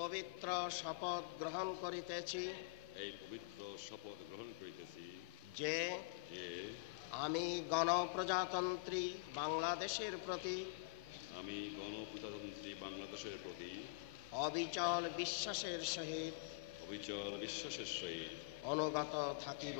পবিত্র শপথ গ্রহণ করিতেছি যে আমি গণপ্রজাতন্ত্রী বাংলাদেশের প্রতি অবিচল বিশ্বাসের সহিত অনুগত থাকিব।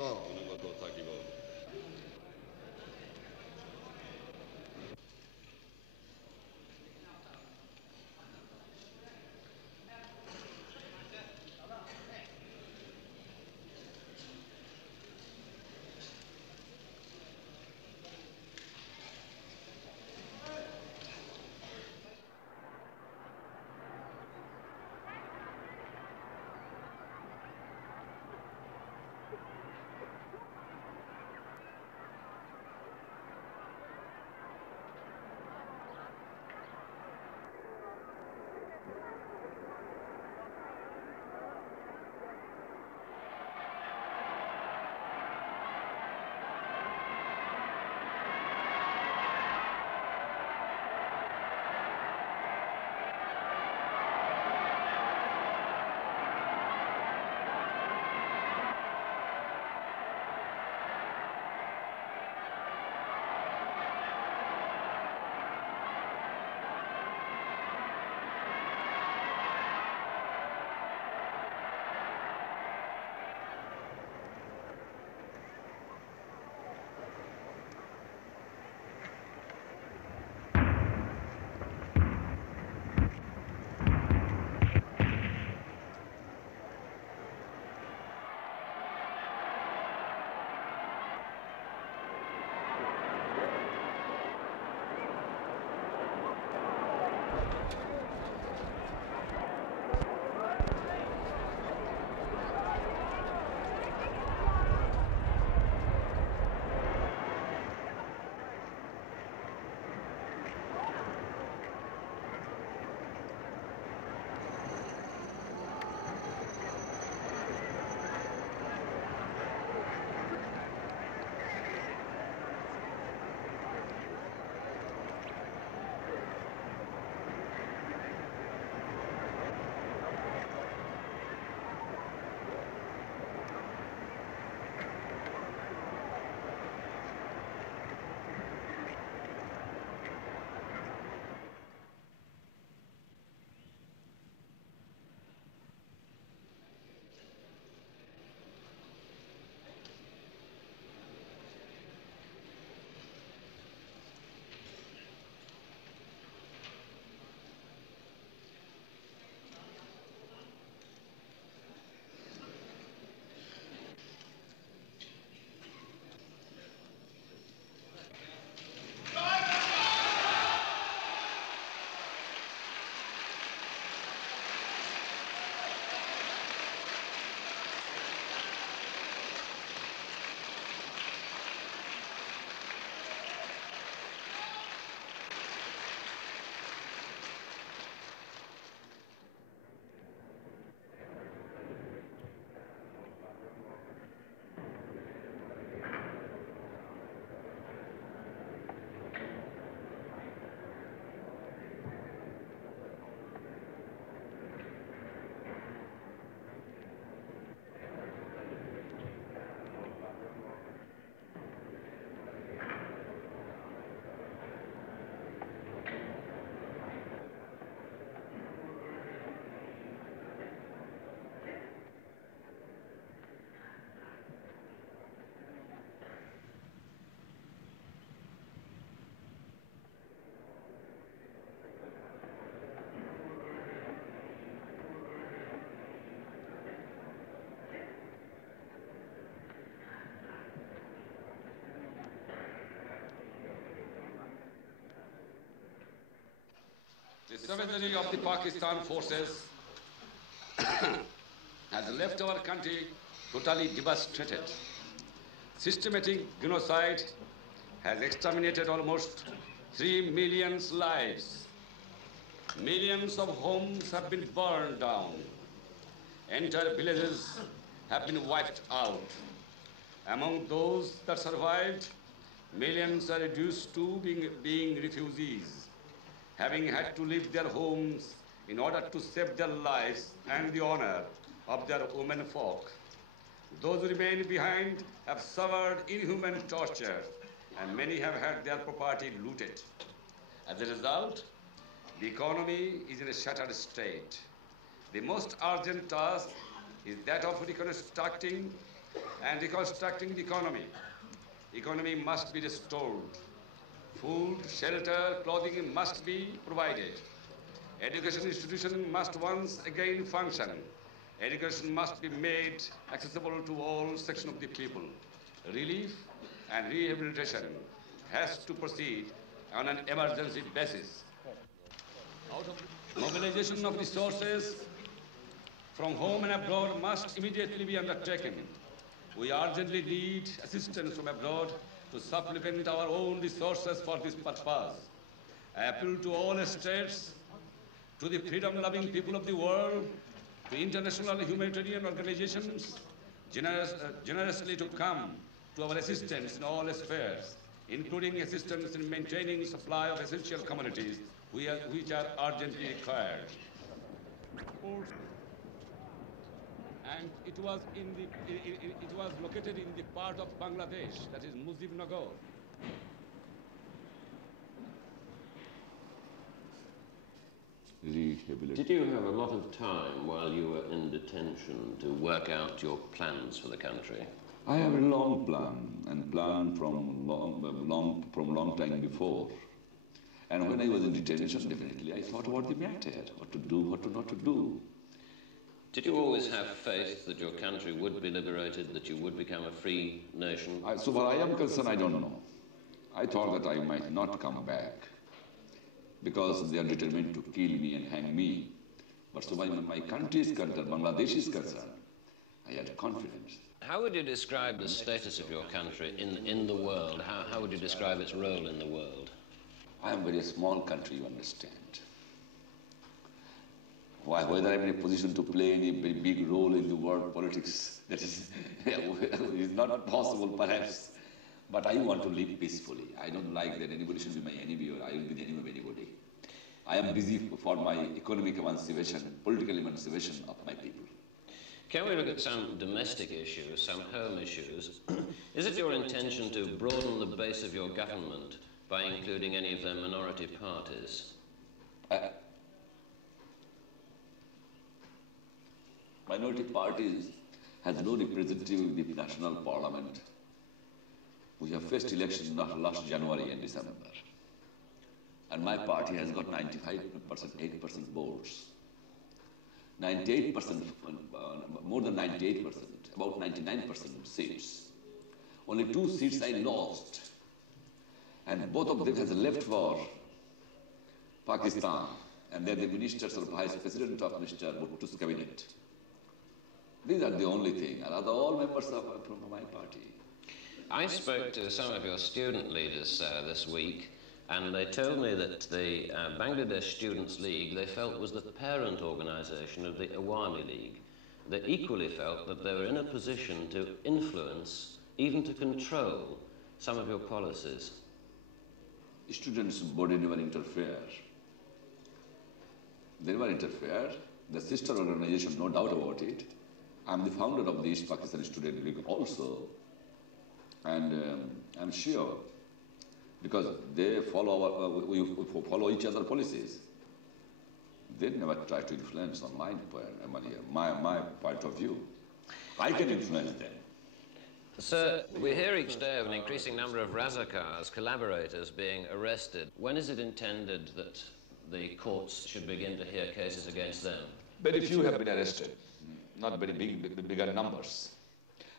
The savagery of the Pakistan forces has left our country totally devastated. Systematic genocide has exterminated almost 3 million lives. Millions of homes have been burned down. Entire villages have been wiped out. Among those that survived, millions are reduced to being refugees, having had to leave their homes in order to save their lives and the honor of their women folk. Those who remain behind have suffered inhuman torture, and many have had their property looted. As a result, the economy is in a shattered state. The most urgent task is that of reconstructing the economy. Economy must be restored. Food, shelter, clothing must be provided. Education institutions must once again function. Education must be made accessible to all sections of the people. Relief and rehabilitation has to proceed on an emergency basis. Mobilization of resources from home and abroad must immediately be undertaken. We urgently need assistance from abroad to supplement our own resources for this purpose. I appeal to all states, to the freedom-loving people of the world, to international humanitarian organizations, generously to come to our assistance in all spheres, including assistance in maintaining supply of essential commodities which are urgently required. And it was located in the part of Bangladesh, that is Mujibnagar. Did you have a lot of time while you were in detention to work out your plans for the country? I have a long plan, and plan from long time before. And when I was in detention, definitely I thought about the matter, what to do, what to not to do. Did you always have faith that your country would be liberated, that you would become a free nation? So far I am concerned, I don't know. I thought that I might not come back because they are determined to kill me and hang me. But so far my country is concerned, Bangladesh is concerned, I had confidence. How would you describe the status of your country in the world? How would you describe its role in the world? I am a very small country, you understand. Whether I'm in a position to play any very big role in the world politics, that is not possible perhaps. But I want to live peacefully. I don't like that anybody should be my enemy or I will be the enemy of anybody. I am busy for my economic emancipation, political emancipation of my people. Can we look at some domestic issues, some home issues? Is it your intention to broaden the base of your government by including any of the minority parties? Minority parties has no representative in the national parliament. We have faced elections last January and December. And my party has got 95%, 8% votes. 98%, more than 98%, about 99% seats. Only 2 seats I lost. And both of them has left for Pakistan. And they're the ministers or vice president of Mr. Bhutto's cabinet. These are the only thing. And are all members from my party. I spoke to some of your student leaders this week, and they told me that the Bangladesh Students' League, they felt, was the parent organisation of the Awami League. They equally felt that they were in a position to influence, even to control, some of your policies. Students' body never interfere. They never interfere. The sister organisation, no doubt about it. I'm the founder of the East Pakistan Student League also. And I'm sure, because they follow we follow each other's policies. They never try to influence on my point of view. I can influence them. Sir, we hear each day of an increasing number of Razakars, collaborators, being arrested. When is it intended that the courts should begin to hear cases against them? Very few have been arrested, not very bigger numbers.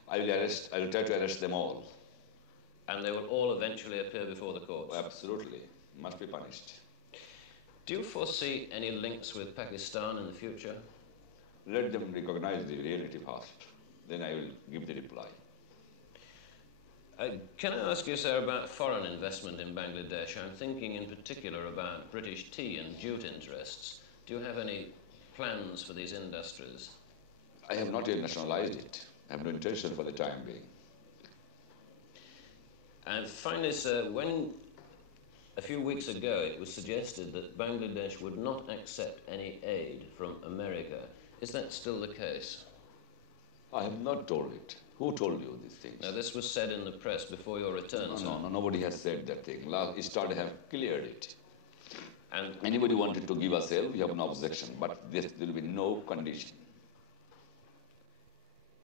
I will try to arrest them all. And they will all eventually appear before the courts? Absolutely. Must be punished. Do you foresee any links with Pakistan in the future? Let them recognize the reality first. Then I will give the reply. Can I ask you, sir, about foreign investment in Bangladesh? I'm thinking in particular about British tea and jute interests. Do you have any plans for these industries? I have not yet nationalized it. I have no intention for the time being. And finally, sir, when A few weeks ago, it was suggested that Bangladesh would not accept any aid from America. Is that still the case? I have not told it. Who told you these things? Now, this was said in the press before your return, sir. No, nobody has said that thing. Eastad have cleared it. And Anybody wanted to give us help, we have no objection, but there will be no condition.